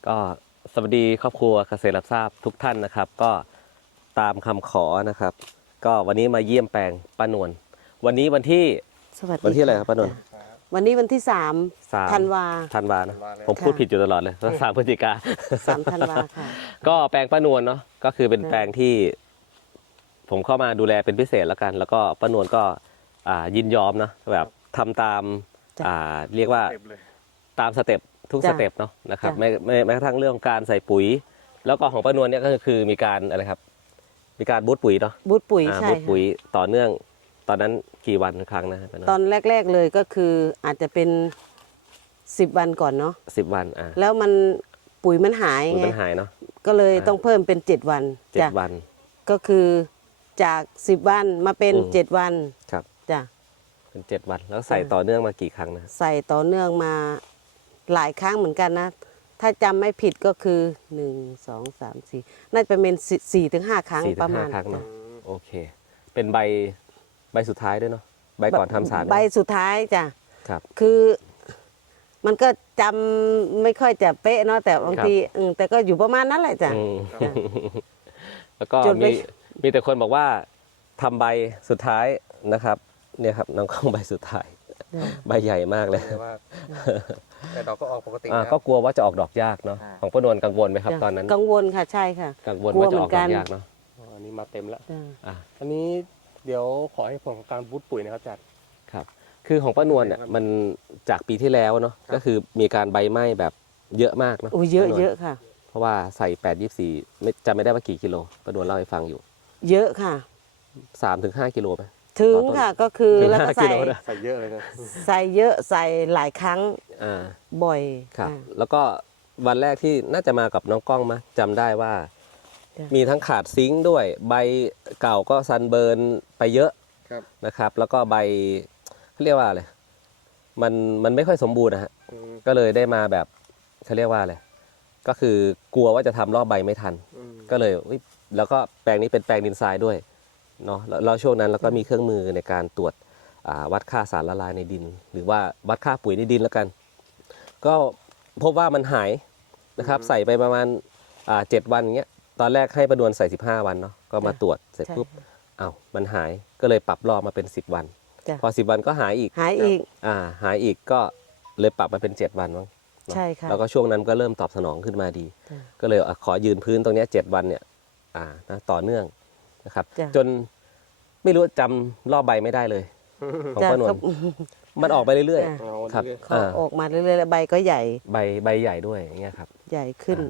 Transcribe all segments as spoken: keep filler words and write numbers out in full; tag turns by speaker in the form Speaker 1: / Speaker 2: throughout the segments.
Speaker 1: ก็สวัสดีครอบครัวเกษตรรับทราบทุกท่านนะครับก็ตามคำขอนะครับก็วันนี้มาเยี่ยมแปลงป้านวลวันนี้วันที่
Speaker 2: สวัสดี
Speaker 1: วันที่อะไรครับป้านวล
Speaker 2: วันนี้วันที่สาม
Speaker 1: สาม
Speaker 2: ธันวา
Speaker 1: ธันวานะผมพูดผิดอยู่ตลอดเลยสามพฤศจิกา
Speaker 2: สามธันวาค่ะ
Speaker 1: ก็แปลงป้านวลเนาะก็คือเป็น
Speaker 2: ค่ะ
Speaker 1: แปลงที่ ผมเข้ามาดูแลเป็นพิเศษแล้วกัน แล้วก็ป้านวลก็อ่ายินยอมเนาะแบบทำตามอ่าเรียกว่าตามสเต็ปทุกสเต็ปเนาะนะครับไม่ไม่แม้กระทั่งเรื่องการใส่ปุ๋ย แล้วก็ของป้านวลเนี่ยก็คือมีการอะไรครับ มีการบูทปุ๋ยเนาะ
Speaker 2: บูทปุ๋ย
Speaker 1: อ่า
Speaker 2: ใช่
Speaker 1: บูทปุ๋ย
Speaker 2: ค่ะ
Speaker 1: ต่อเนื่องตอนนั้นกี่วันครั้งนะครับป้านวล
Speaker 2: ตอนแรก ๆเลยก็คืออาจจะเป็นสิบวันก่อนเนาะ
Speaker 1: สิบวันอ่า
Speaker 2: แล้วมันปุ๋ยมันหาย
Speaker 1: ปุ๋ย
Speaker 2: ไง
Speaker 1: มันหายเนาะ
Speaker 2: ก็เลย
Speaker 1: อ่า
Speaker 2: ต้องเพิ่มเป็นเจ็ดวัน
Speaker 1: เจ็ด
Speaker 2: จ้ะ
Speaker 1: วัน
Speaker 2: ก็คือจากสิบวันมาเป็น
Speaker 1: อืม
Speaker 2: เจ็ดวัน
Speaker 1: ครับ
Speaker 2: จ้ะ
Speaker 1: เป็นเจ็ดวันแล้วใส่
Speaker 2: จ้ะ
Speaker 1: ต่อเนื่องมากี่ครั้งนะครับ
Speaker 2: ใส่ต่อเนื่องมาหลายครั้งเหมือนกันนะ ถ้าจำไม่ผิดก็คือหนึ่งสองสามสี่น่าจะเป็นสี่ถึงห้าครั้ง
Speaker 1: สี่ถึ
Speaker 2: ประ
Speaker 1: ง
Speaker 2: มา
Speaker 1: ห้า
Speaker 2: ณ
Speaker 1: ครั้ง
Speaker 2: จ้ะ
Speaker 1: เนาะโอเค เป็นใบใบสุดท้ายด้วยเนาะใบก่อนทำสารด้วย
Speaker 2: ใบสุดท้ายจ้ะ
Speaker 1: ครับ
Speaker 2: คือมันก็จำไม่ค่อยจะเป๊ะเนาะแต่บาง
Speaker 1: ครับ
Speaker 2: ทีอืมแต่ก็อยู่ประมาณนั้นแหละจ้ะ
Speaker 1: อืม
Speaker 2: จ้ะ
Speaker 1: แล้วก็
Speaker 2: จนไป
Speaker 1: มีมีแต่คนบอกว่าทำใบสุดท้ายนะครับเนี่ยครับน้องข้องใบสุดท้าย ใบใหญ่มากเลย
Speaker 3: ว่าแต่ดอกก็ออกปกติ
Speaker 1: อ่า
Speaker 3: นะ
Speaker 1: ก็กลัวว่าจะออกดอกยากเนาะ
Speaker 3: อ่า
Speaker 1: ของป้านวลกังวลไหมครับ
Speaker 2: จ้ะ
Speaker 1: ตอนนั้น
Speaker 2: กังวลค่ะใช่ค่ะ
Speaker 1: กังวล
Speaker 2: กลัว
Speaker 1: ว่าจะออก
Speaker 2: เหมือนกั
Speaker 1: ดอน กยากเนาะ
Speaker 3: อ๋ออันนี้มาเต็มแล้ว
Speaker 2: จ้ะ
Speaker 1: อ่า
Speaker 3: อันนี้เดี๋ยวขอให้ผลของการบูทปุ๋ยนะครับจัด
Speaker 1: ครับคือของป้านวลเนี่ยมันจากปีที่แล้วเนาะ
Speaker 3: ครับ
Speaker 1: ก็คือมีการใบไหม้แบบเยอะมากเนาะ
Speaker 2: โอ้เยอะ
Speaker 1: ป้านวล
Speaker 2: เยอะค่ะ
Speaker 1: เพราะว่าใส่แปดยี่สี่ไม่จำไม่ได้ว่ากี่กิโลป้านวลเล่าให้ฟังอยู่
Speaker 2: เยอะค่ะ
Speaker 1: สามถึงห้ากิโลไหม
Speaker 2: ถึง
Speaker 1: ต่อต้น
Speaker 2: ค่ะก็คือ
Speaker 1: ถึง
Speaker 2: แล้วก็
Speaker 1: ห้ากิ
Speaker 2: ใส่
Speaker 1: โลนะ
Speaker 3: ใส่เยอะเลยนะ
Speaker 2: ใส่เยอะใส่หลายครั้ง
Speaker 1: อ่า
Speaker 2: บ่อย
Speaker 1: ครับ
Speaker 2: ค่ะ
Speaker 1: แล้วก็วันแรกที่น่าจะมากับน้องกล้องมาจำได้ว่า
Speaker 2: จ้ะ
Speaker 1: มีทั้งขาดซิงค์ด้วย ใบเก่าก็ซันเบิร์นไปเยอะ
Speaker 3: ครับ
Speaker 1: นะครับ แล้วก็ใบเขาเรียกว่าอะไรมันมันไม่ค่อยสมบูรณ์นะฮะ
Speaker 3: อืม
Speaker 1: ก็เลยได้มาแบบเขาเรียกว่าอะไรก็คือกลัวว่าจะทำรอบใบไม่ทัน
Speaker 3: อืม
Speaker 1: ก็เลยอุ๊ยแล้วก็แปลงนี้เป็นแปลงดินทรายด้วยเนาะแล้วแล้วช่วงนั้นเราก็มีเครื่องมือในการตรวจอ่าวัดค่าสารละลายในดิน หรือว่าวัดค่าปุ๋ยในดินแล้วกัน ก็พบว่ามันหายนะครับ ใส่ไปประมาณอ่าเจ็ดวันอย่างเงี้ยตอนแรกให้ประดวนใส่สิบห้าวันเนาะก็มาตรวจเสร็จ
Speaker 2: ใช่
Speaker 1: ปุ๊บ
Speaker 2: ค่ะ
Speaker 1: อ้าวมันหายก็เลยปรับรอบมาเป็นสิบวัน
Speaker 2: จ้ะ
Speaker 1: พอสิบวันก็หายอีก
Speaker 2: หายอีก
Speaker 1: อ่าหายอีกก็เลยปรับมาเป็นเจ็ดวันมั้งเนอะ
Speaker 2: ใช่ค่ะ
Speaker 1: แล้วก็ช่วงนั้นก็เริ่มตอบสนองขึ้นมาดี
Speaker 2: จ้ะ
Speaker 1: ก็เลยอ่ะขอยืนพื้นตรงเนี้ยเจ็ดวันเนี่ยอ่านะต่อเนื่องนะครับ
Speaker 2: จ้ะ
Speaker 1: จนไม่รู้จำรอบใบไม่ได้เลย ของ
Speaker 2: จ้ะ
Speaker 1: ป้านวล
Speaker 2: ก็
Speaker 1: มันออกไปเรื่อย
Speaker 2: จ้ะ
Speaker 3: เอา
Speaker 1: ๆครับ
Speaker 3: เรื่อย
Speaker 2: เขาออกมาเรื่อยๆแล้วใบก็ใหญ่
Speaker 1: ใบใบใหญ่ด้วยอย่างเงี้ยครับ
Speaker 2: ใหญ่ขึ้น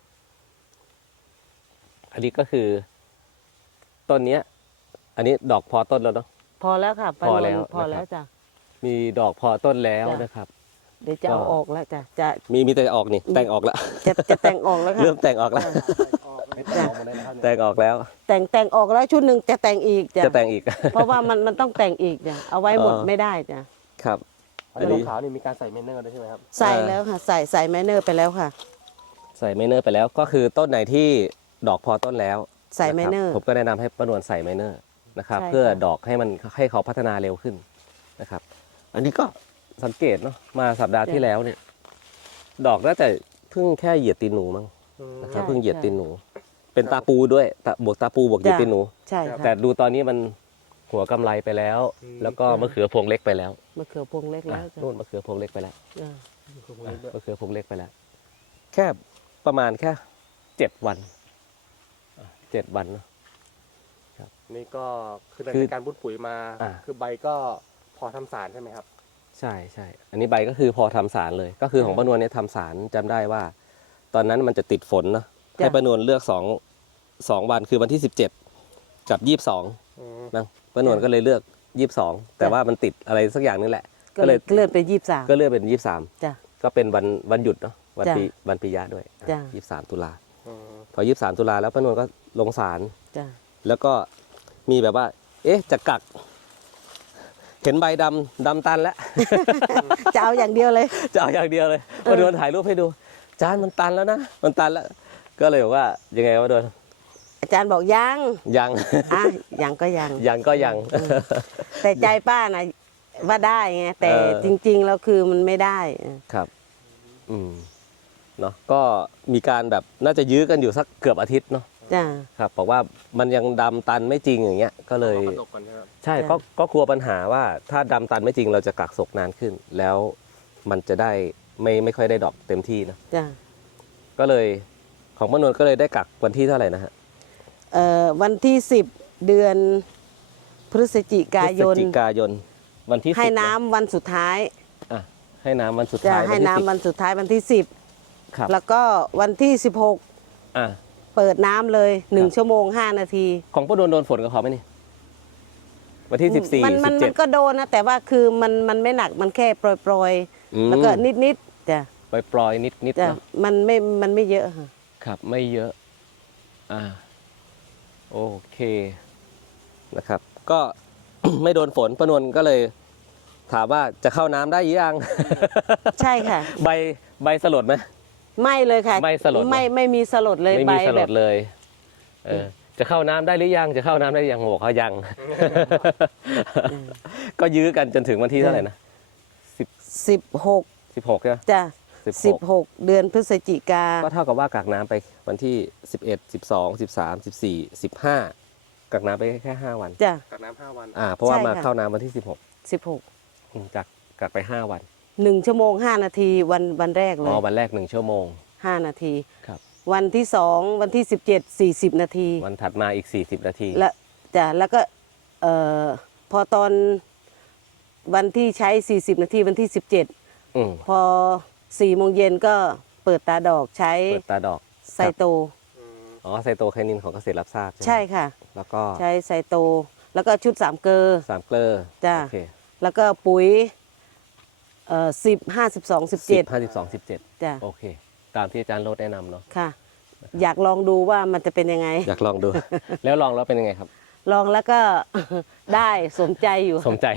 Speaker 1: อันนี้ก็คือต้นเนี้ย อันนี้ดอกพอต้นแล้วเนาะ
Speaker 2: พอแล้วค่ะป้า
Speaker 1: พอน
Speaker 2: วล
Speaker 1: แล้ว
Speaker 2: พอ
Speaker 1: นะครับ
Speaker 2: แล้วจ้ะ
Speaker 1: มีดอกพอต้นแล้ว
Speaker 2: จ้ะ
Speaker 1: นะครับ
Speaker 2: เดี๋ยวจะเอา
Speaker 1: ก็
Speaker 2: ออกแล้วจ้ะจะ
Speaker 1: มีมีแต่ออกนี่แต่งออกแล้ว
Speaker 2: จะจะแต่งออกแล้วค่ะ
Speaker 1: เริ่มแต่งออกแล้ว
Speaker 3: ๆไม่ต้องออกมาเลยนะครับเนี่ย
Speaker 1: แต่งออกแล้ว
Speaker 2: แต่งแต่งออกแล้วชุดหนึ่งจะแต่งอีกจ้ะ
Speaker 1: จะแต่งอีก
Speaker 2: เพราะว่ามันมันต้องแต่งอีกจ้ะเอาไว้หมด
Speaker 1: เออ
Speaker 2: ไม่ได้จ้ะ
Speaker 1: ครับ
Speaker 3: อัน
Speaker 1: อัน
Speaker 3: นี้
Speaker 1: นี้
Speaker 3: ขาวนี่มีการใส่เมนเนอร์ด้วยใช่ไหมครับ
Speaker 2: ใส่
Speaker 1: เออ
Speaker 2: แล้วค่ะ ใส่ใส่แมนเนอร์ไปแล้วค่ะ
Speaker 1: ใส่ไมเนอร์ไปแล้วก็คือต้นไหนที่ดอกพอต้นแล้ว
Speaker 2: ใส่ไมเนอร์
Speaker 1: ะคบผมก็แนะนำให้ป้านวลใส่ไมเนอร์นะครับ
Speaker 2: ใช่
Speaker 1: เพื่อ
Speaker 2: ค่ะ
Speaker 1: ดอกให้มันให้เขาพัฒนาเร็วขึ้นนะครับ อันนี้ก็สังเกตเนาะมาสัปดาห์ที่แล้วเนี่ย ดอกน่าจะเพิ่งแค่เหยียดตีนหนูมั้ง
Speaker 3: อืม
Speaker 1: นะครับ
Speaker 2: ใช่
Speaker 1: เพิ่งเหยียด
Speaker 2: ใช่
Speaker 1: ตีนหนู เป็นตาปูด้วยตาบวกตาปูบวกเหยียด
Speaker 2: จ้ะ
Speaker 1: ตีนหนู
Speaker 2: ใช่ค่ะ
Speaker 1: แต่ดูตอนนี้มันหัวกำไรไปแล้ว แล้วก็มะเขือพวงเล็กไปแล้ว
Speaker 2: มะเขือพวงเล็ก
Speaker 1: อ่ะ
Speaker 2: แล้วจ้ะ
Speaker 1: นู่นมะเขือพวงเล็กไปแล้ว
Speaker 2: อ่า
Speaker 3: คือพวกนี้ด้วย
Speaker 1: มะเขือพวงเล็กไปแล้ว แค่ประมาณแค่เจ็ดวันอ่ะเจ็ดวันเนอะ
Speaker 3: นี่ก็คือหลัง
Speaker 1: คือ
Speaker 3: จากการบูทปุ๋ยมา
Speaker 1: อ่า
Speaker 3: คือใบก็พอทำสารใช่ไหมครับ
Speaker 1: ใช่ใช่ อันนี้ใบก็คือพอทำสารเลย ก็คือของป้านวลเนี่ยทำสารจำได้ว่า ตอนนั้นมันจะติดฝนเนอะให้ป้านวลเลือกสองสองวันคือวันที่สิบเจ็ดกับยี่สิบสอง
Speaker 3: อืม
Speaker 1: นะป้านวลก็เลยเลือกยี่สิบสองแต่ว่ามันติดอะไรสักอย่างนึงแหละ
Speaker 2: ก็
Speaker 1: ก็
Speaker 2: เล
Speaker 1: เลย ย
Speaker 2: เลื่อนไปยี่สิบสาม
Speaker 1: ก็เลือกเป็นยี่สิบสาม
Speaker 2: จ้ะ
Speaker 1: ก็เป็นวันวันหยุดเนาะวัน
Speaker 2: จ้ะ
Speaker 1: ปีวันปียะด้วย
Speaker 2: จ้ะ
Speaker 1: ยี่สิบสามตุลา
Speaker 3: อืม
Speaker 1: พอยี่สิบสามตุลาแล้วป้านวลก็ลงสาร
Speaker 2: จ้ะ
Speaker 1: แล้วก็มีแบบว่า เอ๊ะจะกัก เห็นใบดำดำตันแล้ว
Speaker 2: จะเอาอย่างเดียวเลย
Speaker 1: จะเอาอย่างเดียวเลยมาโดนถ่ายรูปให้ดูจานมันตันแล้วนะมันตันแล้ว ก็เลยบอกว่ายังไงวะโดน
Speaker 2: อาจารย์บอกยัง
Speaker 1: ยัง
Speaker 2: อ่ะยังก็ยัง
Speaker 1: ยังก็ยัง
Speaker 2: แต่ใจป้านะว่าได้ไงแต่
Speaker 1: เออ
Speaker 2: จริงๆแล้วคือมันไม่ได้
Speaker 1: ครับ อืมเนาะก็มีการแบบน่าจะยื้อกันอยู่สักเกือบอาทิตย์เนาะ
Speaker 2: จ้ะ
Speaker 1: ครับบอกว่ามันยังดำตันไม่จริงอย่างเงี้ยก็เลย
Speaker 3: อามาตกก่อนใช่ไหมครับ
Speaker 1: ใช่
Speaker 2: จ้ะ
Speaker 1: ก็ก็กลัวปัญหาว่าถ้าดำตันไม่จริงเราจะกักศกนานขึ้น แล้วมันจะได้ไม่ไม่ค่อยได้ดอกเต็มที่นะ
Speaker 2: จ้ะ
Speaker 1: ก็เลยของป้านวลก็เลยได้กักวันที่เท่าไหร่นะฮะ
Speaker 2: เอ่อวันที่สิบเดือนพฤศจิกาย
Speaker 1: พฤ
Speaker 2: น
Speaker 1: ศจิกายนวันที่
Speaker 2: ให้
Speaker 1: สิบ
Speaker 2: น้ำวันสุดท้าย
Speaker 1: อ่ะให้น้ำวันสุด
Speaker 2: จะ
Speaker 1: ท้าย
Speaker 2: ให้
Speaker 1: ที่
Speaker 2: น้ำ
Speaker 1: สิบ
Speaker 2: วันสุดท้ายวันที่สิบ
Speaker 1: ครับ
Speaker 2: แล้วก็วันที่สิบหก
Speaker 1: อ่ะ
Speaker 2: เปิดน้ำเลยหนึ่ง
Speaker 1: ครับ
Speaker 2: ชั่วโมงห้านาที
Speaker 1: ของป้านวลโดนฝนกับเขาไหมนี่วันที่สิบสี่
Speaker 2: มันมั
Speaker 1: สิ
Speaker 2: น
Speaker 1: บ
Speaker 2: มั
Speaker 1: เจ็ด
Speaker 2: นก็โดนนะแต่ว่าคือมันมันไม่หนักมันแค่โปรย
Speaker 1: อืม
Speaker 2: ๆแล้วก็นิดนิดๆจ้ะ
Speaker 1: ปล่อยปล่อยนิดนิด
Speaker 2: จ้ะ
Speaker 1: เนาะ
Speaker 2: มันไม่มันไม่เยอะค่ะ
Speaker 1: ครับไม่เยอะอ่าโอเคนะครับ ก็ ไม่โดนฝนป้านวลก็เลย ถามว่าจะเข้าน้ำได้หรือยัง
Speaker 2: ใช่ค่ะ
Speaker 1: ใบใบสลดไหม
Speaker 2: ไม่เลยค่ะ
Speaker 1: ไม่สลดเหรอ
Speaker 2: ไม่ไม่มีสลดเลย
Speaker 1: ไม่
Speaker 2: ใบ
Speaker 1: มีสล
Speaker 2: แบ
Speaker 1: ด
Speaker 2: บ
Speaker 1: เลยเออจะเข้าน้ำได้หรือยังจะเข้าน้ำได้หรือยังบอกเขายัง ก็ยื้อกันจนถึงวันที่เท่าไหร่นะสิบ
Speaker 2: สิบหก
Speaker 1: สิบหกใช่ไหม
Speaker 2: จ้ะ
Speaker 1: สิบห
Speaker 2: สิบ
Speaker 1: ก
Speaker 2: หกเดือนพฤศจิกา
Speaker 1: ก็เท่ากับว่ากักน้ำไปวันที่สิบเอ็ดสิบสองสิบสามสิบสี่สิบห้ากักน้ำไปแค่ห้าวัน
Speaker 2: จ้ะ
Speaker 3: กักน้ำห้าวัน
Speaker 1: อ่าเพราะว่า
Speaker 2: ใช่
Speaker 1: มา
Speaker 2: ค่ะ
Speaker 1: เข้าน้ำวันที่สิบหก
Speaker 2: สิบหก
Speaker 1: กักกักไปห้าวัน
Speaker 2: หนึ่งชั่วโมงห้านาทีวันวันแรกเล
Speaker 1: อ๋
Speaker 2: ย
Speaker 1: อวันแรกหนึ่งชั่วโมง
Speaker 2: ห้านาที
Speaker 1: ครับ
Speaker 2: วันที่สองวันที่สิบเจ็ดสี่สิบนาที
Speaker 1: วันถัดมาอีกสี่สิบนาที
Speaker 2: และจ้ะแล้วก็เอ่อพอตอนวันที่ใช้สี่สิบนาทีวันที่สิบเจ็ด
Speaker 1: อืม
Speaker 2: พอสี่โมงเย็นก็เปิดตาดอกใช้
Speaker 1: เปิดตาดอก
Speaker 2: ไซโต
Speaker 1: อ๋อไซโตไคนินของเกษตรรับทราบใช่ไหม
Speaker 2: ใช่ค่ะ
Speaker 1: แล้วก็
Speaker 2: ใช้ไซโต แล้วก็ชุดสามเกลอ
Speaker 1: สามเกลอ
Speaker 2: จ้ะ
Speaker 1: โอเค
Speaker 2: แล้วก็ปุ๋ยเอ่อสิบห้าสิบสองสิบ
Speaker 1: สิ
Speaker 2: เจ็ด
Speaker 1: บห้าสิบสองสิบเจ็ด
Speaker 2: จ้ะ
Speaker 1: โอเค ตามที่อาจารย์โรดแนะนำเนาะ
Speaker 2: ค่ะ อยากลองดูว่ามันจะเป็นยังไง
Speaker 1: อยากลองดู แล้วลองแล้วเป็นยังไงครับ
Speaker 2: ลองแล้วก็ ได้สมใจอยู่
Speaker 1: สมใจ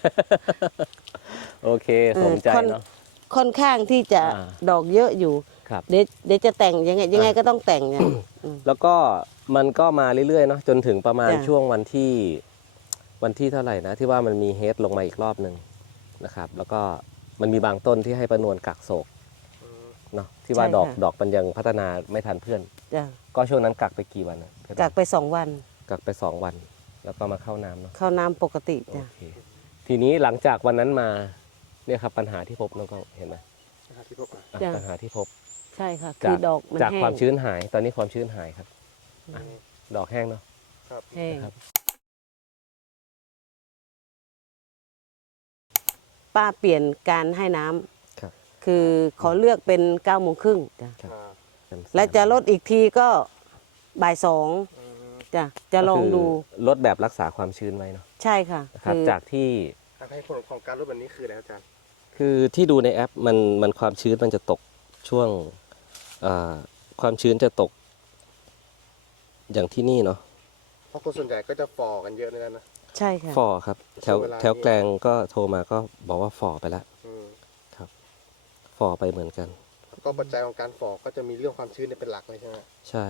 Speaker 1: โอเค
Speaker 2: เออ
Speaker 1: สมใจ
Speaker 2: ค่อน
Speaker 1: เนาะ
Speaker 2: ค่อนข้างที่จะ
Speaker 1: อ่า
Speaker 2: ดอกเยอะอยู่
Speaker 1: ครับ
Speaker 2: เดี๋ยวเดี๋ยวจะแต่งยังไงยังไงก็ต้องแต่งเนี่ย
Speaker 1: แล้วก็มันก็มาเรื่อยๆเนาะจนถึงประมาณ
Speaker 2: จ้ะ
Speaker 1: ช่วงวันที่วันที่เท่าไหร่นะ ที่ว่ามันมีเฮดลงมาอีกรอบหนึ่งนะครับ แล้วก็มันมีบางต้นที่ให้ประนวลกักโศกเนาะที่ว่าดอกดอกมันยังพัฒนาไม่ทันเพื่อน
Speaker 2: จ้ะ
Speaker 1: ก็ช่วงนั้นกักไปกี่วันนะ
Speaker 2: กักไปสองวัน
Speaker 1: กักไปสองวัน แล้วก็มาเข้าน้ำเนาะ
Speaker 2: เข้าน้ำปกติ
Speaker 1: โอ
Speaker 2: จ้ะ
Speaker 1: เคทีนี้หลังจากวันนั้นมาเนี่ยครับปัญหาที่พบน้องก็เห็นไหม
Speaker 3: นะครับที่พบมา
Speaker 1: อ่ะปัญหาที่พบ
Speaker 2: ใช่ค่ะ
Speaker 1: จา
Speaker 2: คื
Speaker 1: ก
Speaker 2: อดอกมัน
Speaker 1: จาก
Speaker 2: แห้
Speaker 1: ความ
Speaker 2: ง
Speaker 1: ชื้นหาย ตอนนี้ความชื้นหายครับอ่ะดอกแห้งเนาะ
Speaker 3: ครับ
Speaker 2: แห้ง
Speaker 1: นะครับ
Speaker 2: ป้าเปลี่ยนการให้น้ำ
Speaker 1: ครับ
Speaker 2: คือขอเลือกเป็นเก้าโมงครึ่งจ้ะ
Speaker 1: ครับ
Speaker 3: อ่า
Speaker 2: และจะลดอีกทีก็บ่ายสอง
Speaker 3: อืม
Speaker 2: จ้ะจะลองดู
Speaker 1: ก็คือลดแบบรักษาความชื้นไว้เนาะ
Speaker 2: ใช่ค่ะ
Speaker 1: นะครับ
Speaker 2: คือ
Speaker 1: จากที่
Speaker 3: การให้ผลของการลดแบบนี้คืออะไรครับอาจารย์
Speaker 1: คือที่ดูในแอปมันมันความชื้นมันจะตกช่วงอ่าความชื้นจะตก อย่างที่นี่เนาะ
Speaker 3: เพราะคนส่วนใหญ่ก็จะฟอกันเยอะในนั้นนะ
Speaker 2: ใช่ค่ะ
Speaker 1: ฝ่อครับแถว
Speaker 3: ช่วงเวลานี้
Speaker 1: แถวแกลงก็โทรมาก็บอกว่าฝ่อไปแล้ว
Speaker 3: อืม
Speaker 1: ฝ่อไปเหมือนกัน
Speaker 3: ก็ปัจจัยของการฟอก็จะมีเรื่องความชื้นเนี่ยเป็นหลักเลยใช่ไหม
Speaker 1: ใช่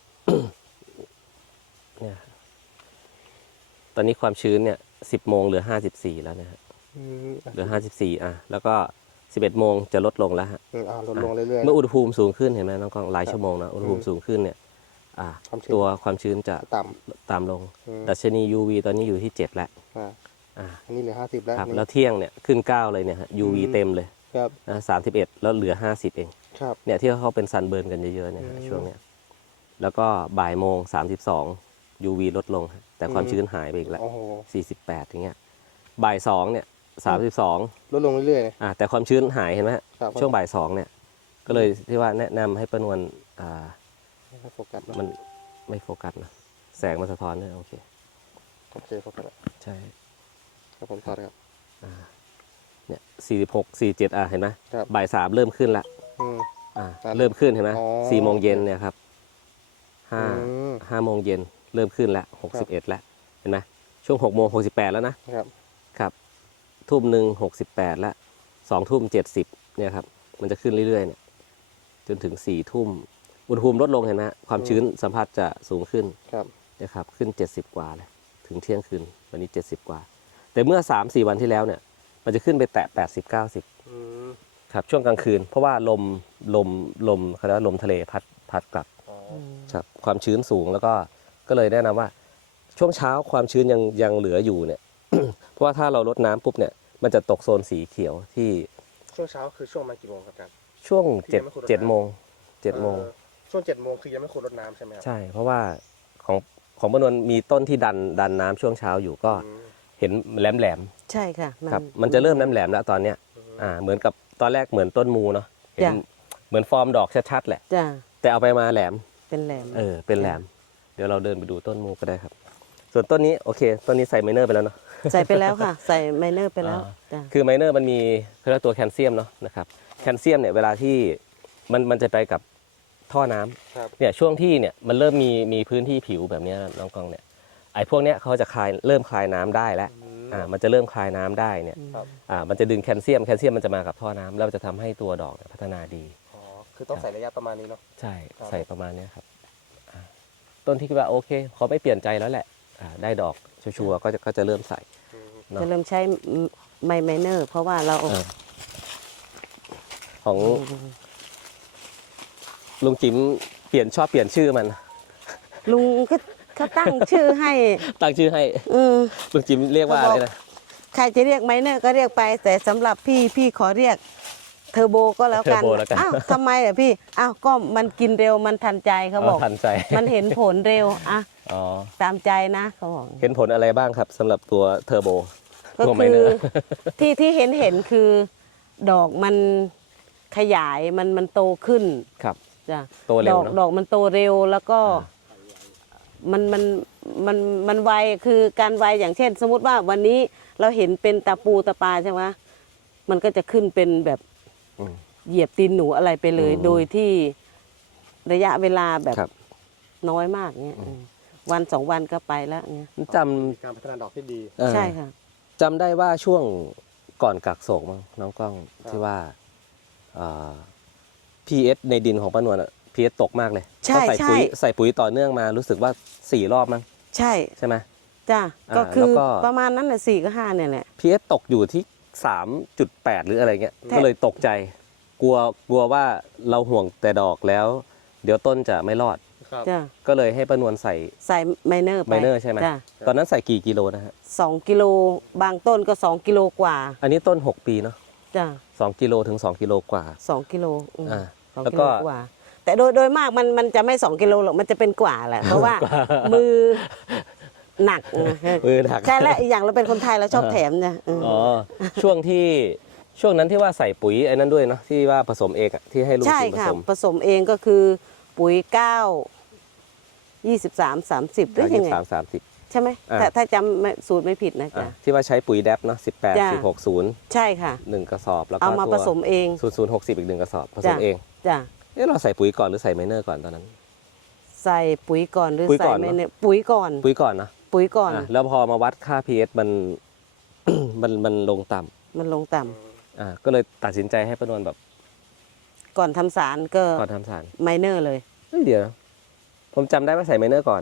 Speaker 1: เนี่ยตอนนี้ความชื้นเนี่ยสิบโมงเหลือห้าสิบสี่แล้วนะฮะ
Speaker 3: อืม
Speaker 1: เหลือห้าสิบสี่อ่ะแล้วก็สิบเอ็ดโมงจะลดลงแล้วฮะ
Speaker 3: อืมอ่าลดลงเรื่อยๆ
Speaker 1: เมื่ออุณหภูมิสูงขึ้นเห็นไหมน้องกองหลายชั่วโมงนะอุณหภูมิสูงขึ้นเนี่ยอ่า
Speaker 3: ความชื้น
Speaker 1: ตัวความชื้นจะ
Speaker 3: ต่
Speaker 1: ตามลง
Speaker 3: ำอืม
Speaker 1: ดัชนี ยู วี ตอนนี้อยู่ที่เจ็ดแล้ว
Speaker 3: อ่า
Speaker 1: อ่า
Speaker 3: อันนี้เหลือห้าสิบแล้ว
Speaker 1: ครับ
Speaker 3: อันนี้
Speaker 1: แล้วเที่ยงเนี่ยขึ้นเก้าเลยเนี่ยฮะ ยู วี
Speaker 3: อืม
Speaker 1: เต็มเลย
Speaker 3: ครับ
Speaker 1: นะสามสิบเอ็ดแล้วเหลือห้าสิบเอง
Speaker 3: ครับ
Speaker 1: เนี่ยที่เขาเป็นซันเบิร์นกันเยอะๆเนี่ยฮะ
Speaker 3: อืม
Speaker 1: ช่วงเนี้ยแล้วก็บ่ายโมงสามสิบสอง ยู วี ลดลงฮะแต่ความ
Speaker 3: อืม
Speaker 1: ชื้นหายไปอีกแล้ว
Speaker 3: โอ้โห
Speaker 1: สี่สิบแปดอย่างเงี้ยบ่ายสองเนี่ยสามสิบสอง
Speaker 3: ลดลงเรื่อยๆเลย
Speaker 1: อ่าแต่ความชื้นหายเห็นไหมฮะ
Speaker 3: ครับ
Speaker 1: ช่วงบ่ายสองเนี่ยก็เลยที่ว่าแนะนำให้ประนวลอ่า
Speaker 3: ให้โฟกัสเนอะ
Speaker 1: มันไม่โฟกัสนะแสงมันสะท้อนเนี่ยโอเค
Speaker 3: โอเคโฟกัสแล้ว
Speaker 1: ใช่
Speaker 3: ครับผมต่อเลยครับ
Speaker 1: อ่าเนี่ยสี่สิบหกสี่เจ็ดอ่ะเห็นไหม
Speaker 3: ครับ
Speaker 1: บ่ายสามเริ่มขึ้นละ
Speaker 3: อืม
Speaker 1: อ่า
Speaker 3: ครับ
Speaker 1: เริ่มขึ้นเห็นไหม
Speaker 3: อ๋อ
Speaker 1: สี่โมงเย็นเนี่ยครับห้า
Speaker 3: อืม
Speaker 1: ห้าโมงเย็นเริ่มขึ้นแล้วหกสิบเอ็ดแล้วเห็นไหมช่วงหกโมงหกสิบแปดแล้วนะครับ ครับทุ่มหนึ่งหกสิบแปดแล้วสองทุ่มเจ็ดสิบเนี่ยครับมันจะขึ้นเรื่อยๆเนี่ยจนถึงสี่ทุ่มอุณหภูมิลดลงเห็นไหมฮะความชื้นสัมผัสจะสูงขึ้น
Speaker 3: ครับ
Speaker 1: นะครับขึ้นเจ็ดสิบกว่าเลยถึงเที่ยงคืนวันนี้เจ็ดสิบกว่า แต่เมื่อสามสี่วันที่แล้วเนี่ยมันจะขึ้นไปแตะแปดสิบเก้าสิบ
Speaker 3: อืม
Speaker 1: ครับช่วงกลางคืน เพราะว่าลมลมลมเขาเรียกว่าลมทะเลพัดพัดกลับ
Speaker 3: อ๋อ
Speaker 1: ครับความชื้นสูงแล้วก็ก็เลยแนะนำว่าช่วงเช้าความชื้นยังยังเหลืออยู่เนี่ย เพราะว่าถ้าเราลดน้ำปุ๊บเนี่ยมันจะตกโซนสีเขียวที่
Speaker 3: ช่วงเช้าคือช่วงประมาณกี่โมงครับอาจารย์
Speaker 1: ช่วง
Speaker 3: ที่
Speaker 1: เจ็
Speaker 3: ยั
Speaker 1: ด
Speaker 3: งไม่ควรรดน้ำ
Speaker 1: เจ็ดโมงเจ็ดโมง
Speaker 3: เอ่อช่วงเจ็ดโมงคือยังไม่ควรรดน้ำใช่ไหมครับ
Speaker 1: ใช่ เพราะว่าของของบนวนมีต้นที่ดันดันน้ำช่วงเช้าอยู่ก็
Speaker 3: อืม
Speaker 1: เห็นแหลมแหลม
Speaker 2: ใช่ค่ะ
Speaker 1: ๆครับมันจะเริ่มแหลมแหลมๆแล้วตอนเนี้ยอ่าเหมือนกับตอนแรกเหมือนต้นมูเนาะเห็น
Speaker 2: จ้ะ
Speaker 1: เหมือนฟอร์มดอกชัดๆแหละ
Speaker 2: จ้ะ
Speaker 1: แต่เอาไปมาแหลม
Speaker 2: เป็นแหลม
Speaker 1: เออเป็นแหลม เดี๋ยวเราเดินไปดูต้นมูก็ได้ครับ ส่วนต้นนี้โอเคต้นนี้ใส่ไมเนอร์ไปแล้วเนาะ
Speaker 2: ใส่ไปแล้วค่ะ ใส่ไมเนอร์ไปแล้ว
Speaker 1: อ่า
Speaker 2: จ้ะ
Speaker 1: คือไมเนอร์มันมีเขาเรียกตัวแคลเซียมเนาะนะครับแคลเซียมเนี่ยเวลาที่มันมันจะไปกับท่อน้ำ
Speaker 3: ครับ
Speaker 1: เนี่ยช่วงที่เนี่ยมันเริ่มมีมีพื้นที่ผิวแบบเนี้ยน้องกองเนี่ยไอ้พวกเนี้ยเขาจะคลายเริ่มคลายน้ำได้แล้ว
Speaker 3: อืม
Speaker 1: อ่ามันจะเริ่มคลายน้ำได้เนี่ย
Speaker 3: ครับ
Speaker 1: อ่ามันจะดึงแคลเซียมแคลเซียมมันจะมากับท่อน้ำแล้วจะทำให้ตัวดอกเนี่ยพัฒนาดี
Speaker 3: อ๋อคือต้องใส่ระยะประมาณนี้เนาะ
Speaker 1: ใช่
Speaker 3: ครับ
Speaker 1: ใส่ประมาณเนี้ยครับอ่าต้นที่คิดว่าโอเคเขาไม่เปลี่ยนใจแล้วแหละอ่าได้ดอกชัวร์ๆก็จะก็จะเริ่มใส่
Speaker 3: อืม
Speaker 1: เนอะ
Speaker 2: จะเริ่มใช้ไมไมเนอร์ เพราะว่าเรา
Speaker 1: เออของลุงจิ๋มเปลี่ยนชอบเปลี่ยนชื่อมัน
Speaker 2: ลุงก็เขาตั้งชื่อให้
Speaker 1: ตั้งชื่อให้
Speaker 2: อืม
Speaker 1: ลุงจิ๋มเรียกว่าอะไรนะ
Speaker 2: ใครจะเรียกไมเนอร์ก็เรียกไป แต่สำหรับพี่พี่ขอเรียกเทอร์โบก็แล้วกัน
Speaker 1: เทอร์โบแล้วกัน
Speaker 2: อ้าวทำไมอ่ะพี่อ้าวก็มันกินเร็วมันทันใจเขาบอก
Speaker 1: ทันใจ
Speaker 2: มันเห็นผลเร็วอ่ะ
Speaker 1: อ๋อ
Speaker 2: ตามใจนะเขาบอก
Speaker 1: เห็นผลอะไรบ้างครับสำหรับตัวเทอร์โบ
Speaker 2: ก็
Speaker 1: ตัวไม
Speaker 2: คื
Speaker 1: เน
Speaker 2: อ
Speaker 1: อร์
Speaker 2: ที่ที่เห็นเห็นคือ ดอกมันขยายมันมันโตขึ้น
Speaker 1: ครับ
Speaker 2: จ้ะ
Speaker 1: โตเร็
Speaker 2: ด
Speaker 1: ว
Speaker 2: อก
Speaker 1: เนอะ
Speaker 2: ดอกมันโตเร็วแล้วก็ มันมันมันมันไวคือการไวอย่างเช่น สมมติว่าวันนี้เราเห็นเป็นตาปูตาปาใช่ไหมมันก็จะขึ้นเป็นแบบ
Speaker 1: อืม
Speaker 2: เหยียบตีนหนูอะไรไปเลย
Speaker 1: อืม
Speaker 2: โดยที่ระยะเวลาแบบ
Speaker 1: ครับ
Speaker 2: น้อยมากเนี้ยอืมวันสองวันก็ไปแล้วเนี้ย
Speaker 1: จ
Speaker 3: มีการพัฒนาดอกที่ดี
Speaker 1: ำเอ่อ
Speaker 2: ใช่ค่ะ
Speaker 1: จำได้ว่าช่วงก่อนกักโศกมั้งน้องกล้อง
Speaker 3: ครับ
Speaker 1: ที่ว่าพีเอสในดินของป้านวลอะพีเอสตกมากเลย
Speaker 2: ใช่
Speaker 1: ก็ใส่ปุ๋ย
Speaker 2: ใช่
Speaker 1: ใส่ปุ๋ยต่อเนื่องมารู้สึกว่าสี่รอบมั้ง
Speaker 2: ใช่
Speaker 1: ใช่ไหม
Speaker 2: จ้ะ
Speaker 1: อ่า
Speaker 2: ก็คือ
Speaker 1: แล้วก็
Speaker 2: ประมาณนั้นแหละสี่ก็ห้าเนี่ยแหละ
Speaker 1: พีเอสตกอยู่ที่สามจุดแปดหรืออะไรเงี้ย
Speaker 2: แท้
Speaker 1: ก็เลยตกใจ กลัวกลัวว่าเราห่วงแต่ดอกแล้ว เดี๋ยวต้นจะไม่รอด
Speaker 3: ครับ
Speaker 2: จ้ะ
Speaker 1: ก็เลยให้ป้านวลใส่
Speaker 2: ใส่ไมเนอร์ไป
Speaker 1: ไมเนอร์ใช่ไหม
Speaker 2: จ้ะ
Speaker 1: ตอนนั้นใส่กี่กิโลนะฮะ
Speaker 2: สองกิโลบางต้นก็สองกิโลกว่า
Speaker 1: อันนี้ต้นหกปีเนาะ
Speaker 2: จ้ะ
Speaker 1: สองกิโลถึงสองกิโลกว่า
Speaker 2: สองกิโลอืม
Speaker 1: อ่า
Speaker 2: สอง
Speaker 1: แล้ว
Speaker 2: กิ
Speaker 1: ก็
Speaker 2: โลกว่า แต่โดยโดยมากมันมันจะไม่สองกิโลหรอกมันจะเป็นกว่าแหละเพราะว่ามือหนักนะ
Speaker 1: มือหนัก
Speaker 2: ใช่แล้วอีกอย่างเราเป็นคนไทยเราชอบแถมเนี่ยอืม
Speaker 1: อ๋อ ช่วงที่ช่วงนั้นที่ว่าใส่ปุ๋ยไอ้นั้นด้วยเนาะที่ว่าผสมเองอะที่ให้ลูก
Speaker 2: ใช่
Speaker 1: จิ๋มผ
Speaker 2: ค่ะ
Speaker 1: สม
Speaker 2: ผสมเองก็คือปุ๋ยเก้ายี่สิบสามสามสิบหรือยังไง
Speaker 1: สามสามสิบ
Speaker 2: ใช่ไหม
Speaker 1: อ่า
Speaker 2: ถ้าถ้าจำไม่สูตรไม่ผิดนะจ๊ะ
Speaker 1: ที่ว่าใช้ปุ๋ยแดปเนาะสิบแปด
Speaker 2: จ้ะ
Speaker 1: สิบหกศูนย์
Speaker 2: ใช่ค่ะ
Speaker 1: หนึ่งกระสอบแล้วก็
Speaker 2: เอามาผสมเอง
Speaker 1: ศูนย์ศูนย์หกสิบอีกหนึ่งกระสอบผสม
Speaker 2: จ้ะ
Speaker 1: เอง
Speaker 2: จ้ะ
Speaker 1: เอ๊ะเราใส่ปุ๋ยก่อนหรือใส่ไมเนอร์ก่อนตอนนั้น
Speaker 2: ใส่ปุ๋ยก่อนหรือ
Speaker 1: ปุ๋ย
Speaker 2: ใส่
Speaker 1: ก่อน
Speaker 2: ไม่
Speaker 1: เนอะ
Speaker 2: เนี่ยปุ๋ยก่อน
Speaker 1: ปุ๋ยก่อนนะ
Speaker 2: ปุ๋ยก่อน
Speaker 1: อ่ะแล้วพอมาวัดค่า pH มัน มันมันลงต่ำ
Speaker 2: มันลงต่ำ
Speaker 1: อ่าก็เลยตัดสินใจให้ป้านวลแบบ
Speaker 2: ก่อนทำสารก็
Speaker 1: ก่อนทำสาร
Speaker 2: ไมเนอร์เลย
Speaker 1: เฮ้ยเดี๋ยวนะผมจำได้ว่าใส่ไมเนอร์ก่อน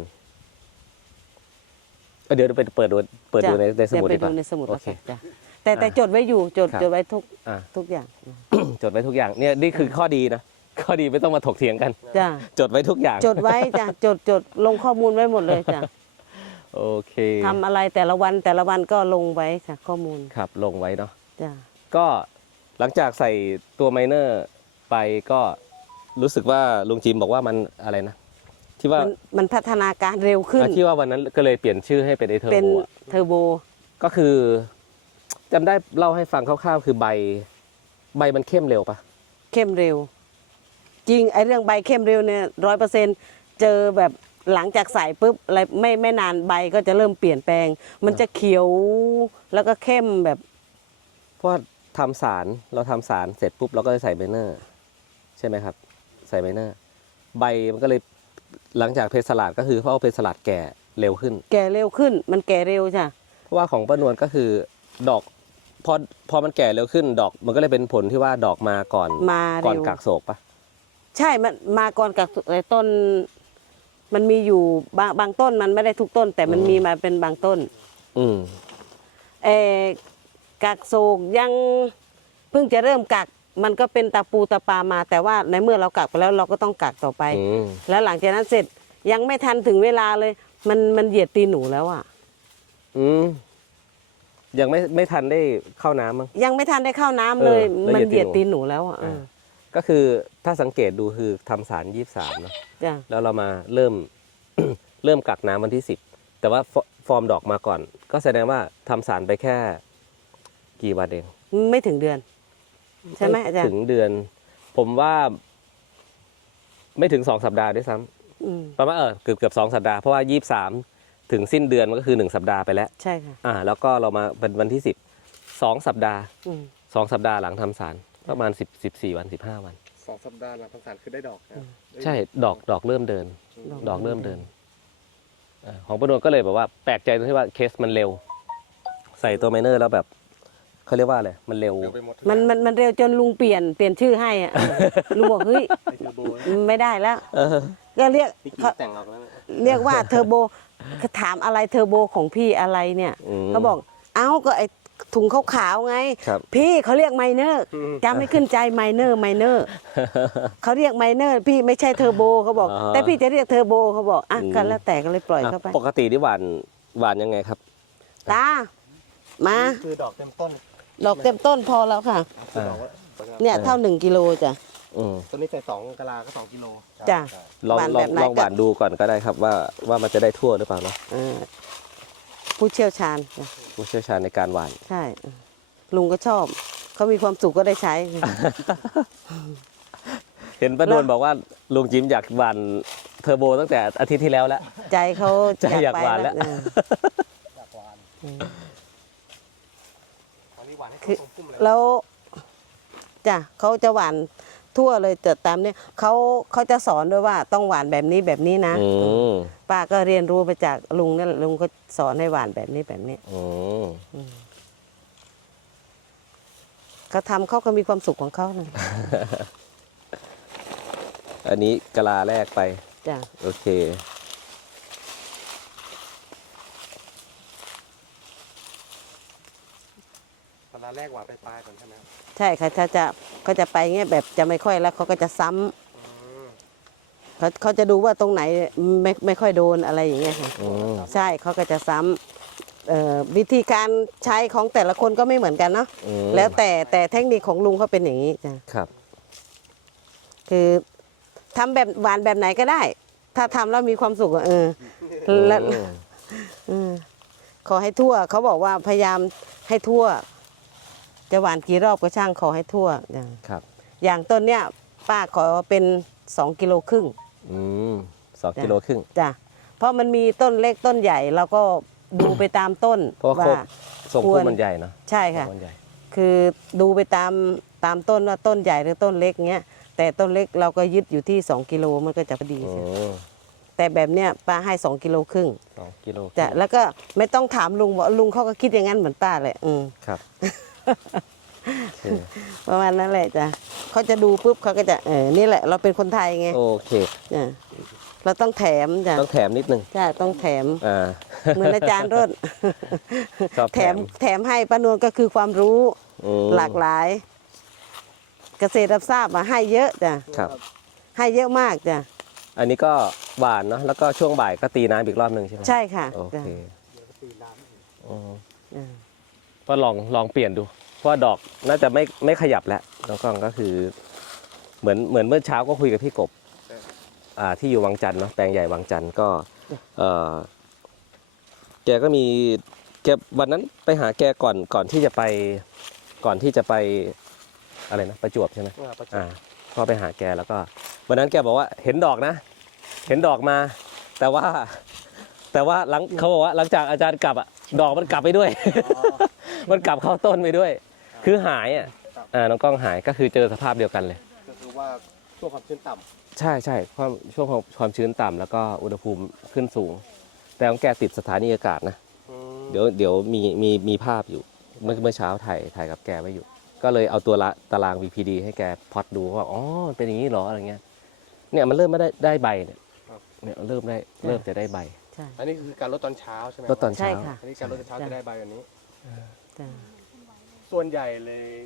Speaker 1: เอ้ยเดี๋ยวไปเปิดดูเปิดดูในในสมุด
Speaker 2: เดี๋
Speaker 1: ดี
Speaker 2: ยว
Speaker 1: กว่า
Speaker 2: ไปดูในสมุด
Speaker 1: โอ
Speaker 2: แล้ว
Speaker 1: เค
Speaker 2: กันจ้ะแต่แต่
Speaker 1: อ่ะ
Speaker 2: จดไว้อยู่จด
Speaker 1: ครับ
Speaker 2: จดไว้ทุก
Speaker 1: อ่า
Speaker 2: ทุกอย่าง
Speaker 1: จดไว้ทุกอย่างเนี่ยนี่คือข้อดีนะข้อดีไม่ต้องมาถกเถียงกัน
Speaker 2: จ้ะ
Speaker 1: จดไว้ทุกอย่าง
Speaker 2: จดไว้จ้ะจดจดลงข้อมูลไว้หมดเลยจ้ะ
Speaker 1: โอเค
Speaker 2: ทำอะไรแต่ละวันแต่ละวันก็ลงไว้จ้ะข้อมูล
Speaker 1: ครับลงไว้เนาะ
Speaker 2: จ้ะ
Speaker 1: ก็หลังจากใส่ตัวไมเนอร์ไปก็รู้สึกว่าลุงจิมบอกว่ามันอะไรนะ ที่ว่า
Speaker 2: มันมันพัฒนาการเร็วขึ้น
Speaker 1: อ่ะที่ว่าวันนั้นก็เลยเปลี่ยนชื่อให้เป็นไอเทอร์
Speaker 2: เป็น
Speaker 1: โบ
Speaker 2: เทอร์โบ
Speaker 1: ก็คือจำได้เล่าให้ฟังคร่าวๆ คือใบใบมันเข้มเร็วปะ
Speaker 2: เข้มเร็ว จริงไอ้เรื่องใบเข้มเร็วเนี่ยร้อยเปอร์เซ็นต์เจอแบบหลังจากใส่ปุ๊บอะไรไม่ไม่นานใบก็จะเริ่มเปลี่ยนแปลง มันจะเขียวแล้วก็เข้มแบบ
Speaker 1: เพราะว่าทำสารเราทำสารเสร็จปุ๊บเราก็จะใส่ไมเนอร์ ใช่ไหมครับ ใส่ไมเนอร์ ใบมันก็เลยหลังจากเพสลาดก็คือเขาเอาเพสลาดแก่เร็วขึ้น
Speaker 2: แก่เร็วขึ้น มันแก่เร็วจ้ะ
Speaker 1: เพราะว่าของป้านวลก็คือดอกพอพอมันแก่เร็วขึ้น ดอกมันก็เลยเป็นผลที่ว่าดอกมาก่อน
Speaker 2: มา
Speaker 1: ก่อน
Speaker 2: เร็ว
Speaker 1: กักโศกปะ
Speaker 2: ใช่มันมาก่อนกับไอ้ต้น มันมีอยู่บางบางต้นมันไม่ได้ทุกต้น แต่มันมีมาเป็นบางต้น
Speaker 1: อืม
Speaker 2: เออกักโศกยังเพิ่งจะเริ่มกักมันก็เป็นตาปูตาปามา แต่ว่าในเมื่อเรากักไปแล้วเราก็ต้องกักต่อไป
Speaker 1: อืม
Speaker 2: แล้วหลังจากนั้นเสร็จยังไม่ทันถึงเวลาเลย มันมันเหยียดตีนหนูแล้วอ่ะ
Speaker 1: อืมยังไม่ไม่ทันได้เข้าน้ำมั้ง
Speaker 2: ยังไม่ทันได้เข้าน้ำเลย
Speaker 1: เออแล้ว
Speaker 2: มัน
Speaker 1: เห
Speaker 2: เห
Speaker 1: ยี
Speaker 2: ยี
Speaker 1: ย
Speaker 2: ย
Speaker 1: ด
Speaker 2: ด
Speaker 1: ตี
Speaker 2: ตี
Speaker 1: น
Speaker 2: น
Speaker 1: ห
Speaker 2: ห
Speaker 1: นู
Speaker 2: นูแล้วอ่ะ
Speaker 1: อ่า
Speaker 2: เออ
Speaker 1: ก็คือถ้าสังเกตดูคือทำสารยี่สามเนาะ
Speaker 2: จ้ะ
Speaker 1: แล้วเรามาเริ่ม เริ่มกักน้ำวันที่สิบแต่ว่าฟฟอร์มดอกมาก่อน ก็แสดงว่าทำสารไปแค่กี่วันเอง
Speaker 2: ไม่ถึงเดือน ใช่ไหมอาจารย์
Speaker 1: ถึงเดือน ผมว่า ไม่ถึงสองสัปดาห์ด้วยซ้ำ
Speaker 2: อืม
Speaker 1: ประมาณเออเกือบเกือบสองสัปดาห์เพราะว่ายี่สามถึงสิ้นเดือนมันก็คือหนึ่งสัปดาห์ไปแล้ว
Speaker 2: ใช่ค่ะ
Speaker 1: อ่า แล้วก็เรามาเป็นวันที่สิบสองสัปดาห์
Speaker 2: อืม
Speaker 1: สองสัปดาห์หลังทำสารประมาณสิบสิบสี่วันสิบห้าวัน
Speaker 3: สองสัปดาห์หลังทำสารคือได้ดอกนะ
Speaker 1: ใช่ดอกดอกเริ่มเดิน
Speaker 2: ดอก
Speaker 1: ดอกเริ่มเดินอ่าของประนวลก็เลยแบบว่าแปลกใจตรงที่ว่าเคสมันเร็ว ใส่ตัวไมเนอร์แล้วแบบเขาเรียกว่าอะไรมันเร็ว
Speaker 3: เดี๋ยวไปหมดทุก
Speaker 2: มัน
Speaker 3: อย่าง
Speaker 2: มันมันเร็วจนลุงเปลี่ยนเปลี่ยนชื่อให้อ่ะ ลุงบอกเฮ้ย
Speaker 3: ไอเทอร์โบ
Speaker 2: ไม่ได้แล้ว
Speaker 1: เออ
Speaker 2: ก็เรียก
Speaker 3: นี่
Speaker 2: เขา
Speaker 3: แต่งออกแล้วนะ
Speaker 2: เรียกว่าเทอร์โบถามอะไรเทอร์โบของพี่อะไรเนี่ย
Speaker 1: อืม
Speaker 2: เขาบอกเอ้าก็ไอถุงขาวๆไง
Speaker 1: ครับ
Speaker 2: พี่เขาเรียกไมเนอร์จำไม่ขึ้นใจไมเนอร์ไมเนอร์เขาเรียกไมเนอร์พี่ไม่ใช่เทอร์โบเขาบอก
Speaker 1: อ่า
Speaker 2: แต่พี่จะเรียกเทอร์โบเขาบอกอ่ะ
Speaker 1: อืม
Speaker 2: ก็แล้วแต่ก็เลยปล่อยเข้าไป
Speaker 1: ปกติที่หวานหวานยังไงครับ
Speaker 2: ตามา
Speaker 3: คือดอกเต็มต้น
Speaker 2: ดอกเต็มต้นพอแล้วค่ะ
Speaker 3: คือดอกว่า
Speaker 2: เนี่ยเท่าหนึ่งกิโลจ้ะ
Speaker 1: อืม
Speaker 3: ต้นนี้ใส่สองกะลาก็สองกิโล
Speaker 2: จ้ะ
Speaker 1: ลอง
Speaker 2: หวาน
Speaker 1: ลอ
Speaker 2: แบ
Speaker 1: ง
Speaker 2: บไหน
Speaker 1: ลองห
Speaker 2: ก็
Speaker 1: วานดูก่อนก็ได้ครับว่าว่ามันจะได้ทั่วหรือเปล่าเนาะ
Speaker 2: อ่าผู้เชี่ยวชาญจ้ะ
Speaker 1: ผู้เชี่ยวชาญในการหวาน
Speaker 2: ใช่ ลุงก็ชอบ เขามีความสุขก็ได้ใช้
Speaker 1: เห็นป้านวลบอกว่าลุงจิมอยากหวานเทอร์โบตั้งแต่อาทิตย์ที่แล้วแล้ว
Speaker 2: ใจเขา
Speaker 1: ใจอยากหวานแล้ว
Speaker 2: เออ
Speaker 3: อยากหวาน
Speaker 2: อืม
Speaker 3: อันนี้หวานให้
Speaker 2: คือ
Speaker 3: ตรงพุ่มเลย
Speaker 2: แล้วจ้ะเขาจะหวานทั่วเลยแต่ตามเนี้ยเขาเขาจะสอนด้วยว่าต้องหวานแบบนี้แบบนี้นะ
Speaker 1: อืม
Speaker 2: ป้าก็เรียนรู้ไปจากลุงนั่นแหละลุงก็สอนให้หวานแบบนี้แบบนี้
Speaker 1: อืม
Speaker 2: เขาทำเขาก็มีความสุขของเขานะ
Speaker 1: อันนี้กะลาแรกไป
Speaker 2: จ้ะ
Speaker 1: โอเค
Speaker 3: กะลาแรกหวานไปปลายก่อนใช่ไหมครับ
Speaker 2: ใช่ค่ะเขาจะเขาจะไปเงี้ยแบบจะไม่ค่อยแล้วเขาก็จะซ้ำ
Speaker 3: อืม
Speaker 2: เขาเขาจะดูว่าตรงไหนไม่ไม่ค่อยโดนอะไรอย่างเงี้ยค่ะ
Speaker 1: อืม
Speaker 2: ใช่เขาก็จะซ้ำเอ่อวิธีการใช้ของแต่ละคนก็ไม่เหมือนกันเนาะ
Speaker 1: อืม
Speaker 2: แล้วแต่แต่เทคนิคของลุงเขาเป็นอย่างนี้จ้ะ
Speaker 1: ครับ
Speaker 2: คือทำแบบหวานแบบไหนก็ได้ ถ้าทำแล้วมีความสุขอะเออแล้ว
Speaker 1: อืม
Speaker 2: เออขอให้ทั่วเขาบอกว่าพยายามให้ทั่ว จะหวานกี่รอบก็ช่างขอให้ทั่วจ้ะ
Speaker 1: ครับ
Speaker 2: อย่างต้นเนี้ยป้าขอเป็นสองกิโลครึ่ง
Speaker 1: อืมสอง
Speaker 2: จ้ะ
Speaker 1: กิโลครึ่ง
Speaker 2: จ้ะเพราะมันมีต้นเล็กต้นใหญ่เราก็ดูไปตามต้น
Speaker 1: เพราะว่าโคบทรง
Speaker 2: ค
Speaker 1: โคว บ
Speaker 2: ร
Speaker 1: มันใหญ่เนอะ
Speaker 2: ใช่ค่ะ
Speaker 1: โบมันใหญ่
Speaker 2: คือดูไปตามตามต้นว่าต้นใหญ่หรือต้นเล็กเงี้ย แต่ต้นเล็กเราก็ยึดอยู่ที่สองกิโลมันก็จะพอดี
Speaker 1: อื
Speaker 2: ใช่
Speaker 1: ม
Speaker 2: แต่แบบเนี้ยป้าให้สองกิโลครึ่ง
Speaker 1: สองกิโลครึ่ง
Speaker 2: จ้ะแล้วก็ไม่ต้องถามลุงว่าลุงเขาก็คิดอย่างนั้นเหมือนป้าเลยอืม
Speaker 1: ครับโอเค
Speaker 2: ประมาณนั้นแหละจ้ะเขาจะดูปุ๊บเขาก็จะเออนี่แหละ เราเป็นคนไทยไง
Speaker 1: โอเค
Speaker 2: จ้ะเราต้องแถมจ้ะ
Speaker 1: ต้องแถมนิดนึง
Speaker 2: ใช่ต้องแถม
Speaker 1: อ่า
Speaker 2: เหมือนอาจารย์รถ
Speaker 1: ชอบ
Speaker 2: แถ
Speaker 1: แถ
Speaker 2: ม
Speaker 1: ม
Speaker 2: แถมให้ป้านวลก็คือความรู้
Speaker 1: อืม
Speaker 2: หลากหลาย เกษตรรับทราบมาให้เยอะจ้ะ
Speaker 1: ครับ
Speaker 2: ให้เยอะมากจ้ะ
Speaker 1: อันนี้ก็หวานเนาะแล้วก็ช่วงบ่ายก็ตีน้ำอีกรอบหนึ่งใช่ไหม
Speaker 2: ใช่ค่ะ
Speaker 1: โอ
Speaker 2: จ้ะ
Speaker 1: เค
Speaker 3: ตีน้ำ
Speaker 1: อืม
Speaker 2: จ้ะ
Speaker 1: ก็ลองลองเปลี่ยนดู เพราะว่าดอกน่าจะไม่ไม่ขยับแล้วน้องกล้องก็คือ เหมือนเหมือนเมื่อเช้าก็คุยกับพี่กบอ่าที่อยู่วังจันทร์เนาะแปลงใหญ่วังจันทร์ก็เออแกก็มีแกวันนั้นไปหาแกก่อนก่อนที่จะไปก่อนที่จะไปอะไรนะประจวบใช่ไหม
Speaker 3: อ่าประจุ
Speaker 1: อ่าก็ไปหาแกแล้วก็วันนั้นแกบอกว่าเห็นดอกนะ เห็นดอกมา แต่ว่า แต่ว่าหลังเขาบอกว่าหลังจากอาจารย์กลับอ่ะดอกมันกลับไปด้วย มันกลับเข้าต้นไปด้วย คือหายอ่ะอ่าน้องกล้องหายก็คือเจอสภาพเดียวกันเลย
Speaker 3: ก็คือว่าช่วงความชื้นต่
Speaker 1: ใช่ใช่ความช่วงของความชื้นต่ำแล้วก็อุณหภูมิขึ้นสูง แต่ของแกติดสถานีอากาศนะ
Speaker 3: ำอืม
Speaker 1: เดี๋ยวเดี๋ยวมีมีมีภาพอยู่เมื่อเมื่อเช้าถ่ายถ่ายกับแกไว้อยู่ ก็เลยเอาตัวละตาราง วี พี ดี ให้แกพล็อตดูว่าอ๋อมันเป็นอย่างนี้เหรออะไรเงี้ยเนี่ยมันเริ่มไม่ได้ได้ใบเนี่ยเนี่ยเริ่มได้เริ่มจะได้ใบ
Speaker 2: ใช่
Speaker 3: อันนี้คือการลดตอนเช้าใช่ไหม
Speaker 1: ลดตอน
Speaker 2: ใช่
Speaker 1: เช้า
Speaker 2: ค่ะ
Speaker 3: อันนี้การลดตอนเช้าจะได้ใบแบบนี้
Speaker 2: จ้ะ
Speaker 3: ส่วนใหญ่เลย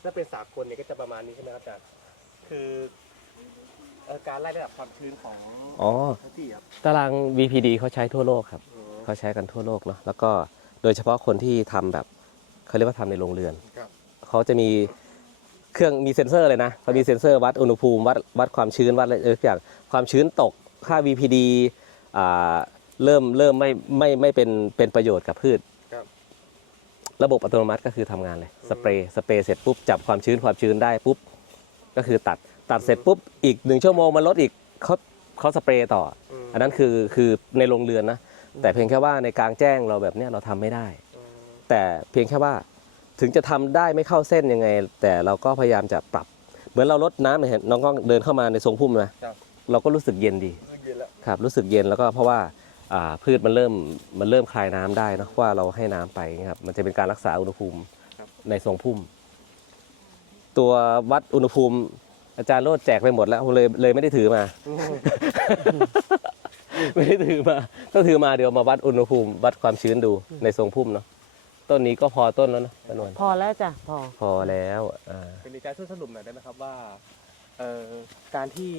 Speaker 3: ถ้าเป็นสากลเนี่ยก็จะประมาณนี้ใช่ไหมครับอาจารย์คือเอ่อการไล่ระดับความชื้นของ
Speaker 1: อ๋อ
Speaker 3: พื้นที่ครับ
Speaker 1: ตาราง วี พี ดี เขาใช้ทั่วโลกครับ
Speaker 3: อืม
Speaker 1: เขาใช้กันทั่วโลกเนาะแล้วก็โดยเฉพาะคนที่ทำแบบเขาเรียกว่าทำในโรงเรือน
Speaker 3: ครับ
Speaker 1: เขาจะมีเครื่องมีเซ็นเซอร์เลยนะเขามีเซ็นเซอร์วัดอุณหภูมิวัดวัดความชื้นวัดอะไรทุกอย่างความชื้นตกค่า วี พี ดี อ่าเริ่มเริ่มไม่ไม่ไม่เป็นเป็นประโยชน์กับพืช
Speaker 3: ครับ
Speaker 1: ระบบอัตโนมัติก็คือทำงานเลยสเปรย์สเปรย์เสร็จปุ๊บจับความชื้นความชื้นได้ปุ๊บก็คือตัดตัดเสร็จปุ๊บอีกหนึ่งชั่วโมงมันลดอีกเขาเขาสเปรย์ต่อ
Speaker 3: อืม
Speaker 1: อันนั้นคือคือในโรงเรือนนะแต่เพียงแค่ว่าในกลางแจ้งเราแบบเนี้ยเราทำไม่ได้
Speaker 3: อืม
Speaker 1: แต่เพียงแค่ว่าถึงจะทำได้ไม่เข้าเส้นยังไง แต่เราก็พยายามจะปรับ เหมือนเราลดน้ำเห็นน้องก็เดินเข้ามาในทรงพุ่มนะครับ เราก็รู้สึกเย็นดี
Speaker 3: รู้สึกเย็นแล้ว
Speaker 1: ครับรู้สึกเย็นแล้วก็เพราะว่าอ่าพืชมันเริ่มมันเริ่มคลายน้ำได้เนอะว่าเราให้น้ำไปนะครับมันจะเป็นการรักษาอุณหภูมิในทรงพุ่ม ตัววัดอุณหภูมิอาจารย์โรดแจกไปหมดแล้วผมเลยเลยไม่ได้ถือมา ไม่ได้ถือมาก็ถือมาเดี๋ยวมาวัดอุณหภูมิวัดความชื้นดูในทรงพุ่มเนาะต้นนี้ก็พอต้นแล้วนะป้านวล
Speaker 2: พอแล้วจ้ะพอ
Speaker 1: พอแล้วอ่า
Speaker 3: เป็นอาจารย์ช่วยสรุปหน่อยได้ไหมครับว่าเอ่อการที่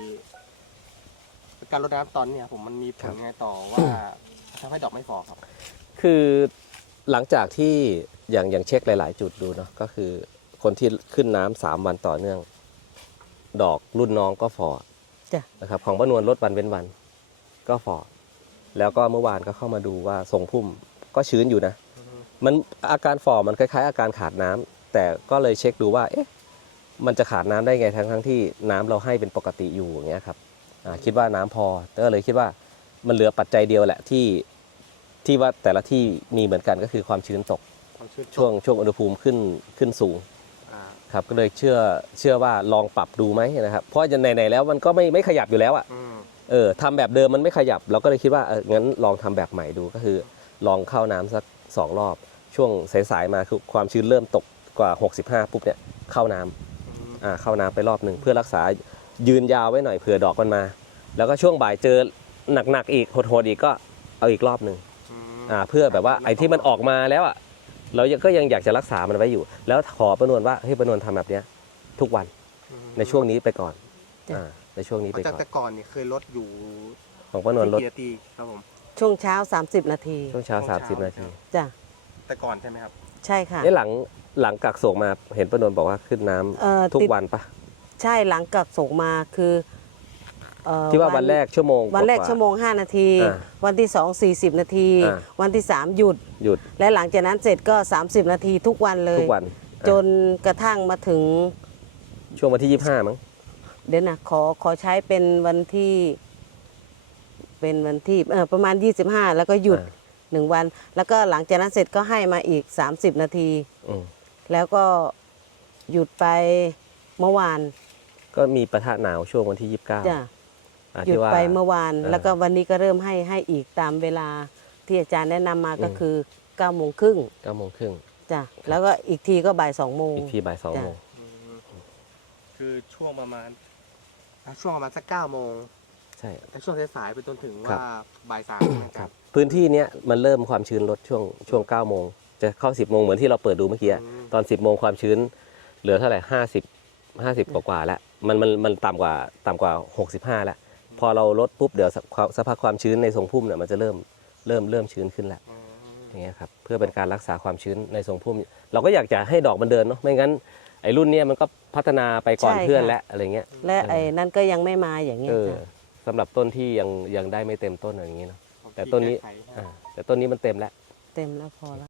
Speaker 3: การรดน้ำตอนเนี่ยผมมันมีผลยังไงต่อว่าทำให้ดอกไม่ฟอครับ
Speaker 1: คือหลังจากที่อย่างอย่างเช็คหลาย ๆ จุดดูเนาะก็คือคนที่ขึ้นน้ำสามวันต่อเนื่อง ดอกรุ่นน้องก็ฟอ
Speaker 2: จ้ะ
Speaker 1: นะครับของป้านวลลดวันเว้นวันก็ฟอแล้วก็เมื่อวานก็เข้ามาดูว่าทรงพุ่มก็ชื้นอยู่นะ มันอาการฝ่อมันคล้ายๆ อาการขาดน้ำแต่ก็เลยเช็คดูว่าเอ๊ะมันจะขาดน้ำได้ไงทั้งทั้งๆที่น้ำเราให้เป็นปกติอยู่อย่างเงี้ยครับอ่าคิดว่าน้ำพอก็เลยคิดว่ามันเหลือปัจจัยเดียวแหละที่ที่ว่าแต่ละที่มีเหมือนกันก็คือความชื้นตก
Speaker 3: ความชื้น
Speaker 1: ช่วงช่วงอุณหภูมิขึ้นขึ้นสูง
Speaker 3: อ่า
Speaker 1: ครับก็เลยเชื่อเชื่อว่าลองปรับดูไหมนะครับเพราะจะไหนๆแล้วมันก็ไม่ไม่ขยับอยู่แล้วอ่ะ
Speaker 3: อืม
Speaker 1: เออทำแบบเดิมมันไม่ขยับ เราก็เลยคิดว่าเอองั้นลองทำแบบใหม่ดูก็คือ ลองเข้าน้ำสักสองรอบ ช่วงสายๆมาคือความชื้นเริ่มตกกว่าหกสิบห้าปุ๊บเนี่ยเข้าน้ำอ่าเข้าน้ำไปรอบหนึ่งเพื่อรักษายืนยาวไว้หน่อยเผื่อดอกมันมา แล้วก็ช่วงบ่ายเจอหนักๆอีกโหดๆอีกก็เอาอีกรอบหนึ่ง
Speaker 3: อืม
Speaker 1: อ่าเพื่อแบบว่าไอ้ที่มันออกมาแล้วอ่ะเรายังก็ยังอยากจะรักษามันไว้อยู่ แล้วขอประนวลว่าเฮ้ยประนวลทำแบบเนี้ยทุกวัน
Speaker 3: อืม
Speaker 1: ในช่วงนี้ไปก่อน
Speaker 2: จ้ะ
Speaker 1: อ่าในช่วงนี้ไป
Speaker 3: จาก
Speaker 1: ก่อน
Speaker 3: แต่ก่อนเนี่ยเคยลดอยู่
Speaker 1: ของประนวลลด
Speaker 3: กี่นาทีครับผม
Speaker 2: ช่วงเช้า สามสิบ นาที
Speaker 1: ช่วงเช้า
Speaker 3: ช่วง
Speaker 1: สามสิบ
Speaker 3: เช้า
Speaker 1: นาที
Speaker 2: จ้ะ
Speaker 3: แต่ก่อนใช่ไหมครับ
Speaker 2: ใช่ค่ะ
Speaker 1: เอ้หลังหลังกักโศกมาเห็นประนวลบอกว่าขึ้นน้ำ
Speaker 2: เอ่อ
Speaker 1: ทุก
Speaker 2: ติด
Speaker 1: วันปะ
Speaker 2: ใช่หลังกักส่งมาคือเอ่อ
Speaker 1: ที่ว่าวันแรกชั่วโมง
Speaker 2: วันแรก
Speaker 1: ว่า
Speaker 2: ชั่วโมง ห้า นาที
Speaker 1: อ่า
Speaker 2: วันที่สอง สี่สิบ นาที
Speaker 1: อ่า
Speaker 2: วันที่สามหยุด
Speaker 1: หยุด
Speaker 2: และหลังจากนั้นเสร็จก็ สามสิบ นาทีทุกวันเลย
Speaker 1: ทุกวัน
Speaker 2: จนกระทั่งมาถึง
Speaker 1: ช่วงวันที่ยี่สิบห้ามั้ง
Speaker 2: เดี๋ยวนะขอขอใช้เป็นวันที่ เป็นวันที่เออประมาณ ยี่สิบห้า แล้วก็หยุด
Speaker 1: อ่า
Speaker 2: หนึ่งวัน แล้วก็หลังจากนั้นเสร็จก็ให้มาอีก สามสิบ นาที
Speaker 1: อืม
Speaker 2: แล้วก็หยุดไปเมื่อวาน
Speaker 1: ก็มีปะทะหนาวช่วงวันที่ยี่สิบเก้า
Speaker 2: จ้ะ
Speaker 1: อ่า
Speaker 2: หยุด
Speaker 1: ที่ว่า
Speaker 2: ไปเมื่อวาน
Speaker 1: เออ
Speaker 2: แล้วก็วันนี้ก็เริ่มให้ให้อีกตามเวลาที่อาจารย์แนะนำมาก็
Speaker 1: อืม
Speaker 2: คือเก้าโมงครึ่ง
Speaker 1: เก้าโมงครึ่ง
Speaker 2: จ้ะแล้วก็อีกทีก็บ่ายสองโมง
Speaker 1: อีกทีบ่ายสอง
Speaker 2: จ้ะ
Speaker 1: โมง
Speaker 3: อืมคือช่วงประมาณอ่ะช่วงประมาณสักเก้าโมง
Speaker 1: ใช่
Speaker 3: แต่ช่วงสายๆไปจนถึง
Speaker 1: ครับ
Speaker 3: ว่าบ่ายสามนะ
Speaker 1: ค
Speaker 3: ค
Speaker 1: รั
Speaker 3: รั
Speaker 1: บบ พื้นที่เนี้ยมันเริ่มความชื้นลดช่วงช่วงเก้าโมงจะเข้าสิบโมงเหมือนที่เราเปิดดูเมื่อกี้อะ
Speaker 3: อืม
Speaker 1: ตอนสิบโมงความชื้นเหลือเท่าไหร่ห้าสิบห้าสิบกว่าๆแล้วมันมันมันต่ำกว่าต่ำกว่าหกสิบห้าแล้วพอเราลดปุ๊บเดี๋ยวสภาพสภาพความชื้นในทรงพุ่มเนี่ยมันจะเริ่มเริ่มเริ่มชื้นขึ้นแล้ว
Speaker 3: อืม
Speaker 1: อย่างเงี้ยครับเพื่อเป็นการรักษาความชื้นในทรงพุ่ม เราก็อยากจะให้ดอกมันเดินเนาะไม่งั้นไอ้รุ่นเนี้ยมันก็พัฒนาไปก่อน
Speaker 2: ใช่
Speaker 1: เพื่อน
Speaker 2: ค่ะ
Speaker 1: แล้วอะไรเงี้ย
Speaker 2: และไอ้นั่นก็ยังไม่มาอย่างเงี้
Speaker 1: เอย อ
Speaker 2: จ้ะ
Speaker 1: สำหรับต้นที่ยังยังได้ไม่เต็มต้นอะไรอย่างงี้เนาะ แต่ต้นนี้
Speaker 3: แก้ไขให้
Speaker 1: อ่าแต่ต้นนี้มันเต็มแล้ว
Speaker 2: เต็มแล้วพอแล้ว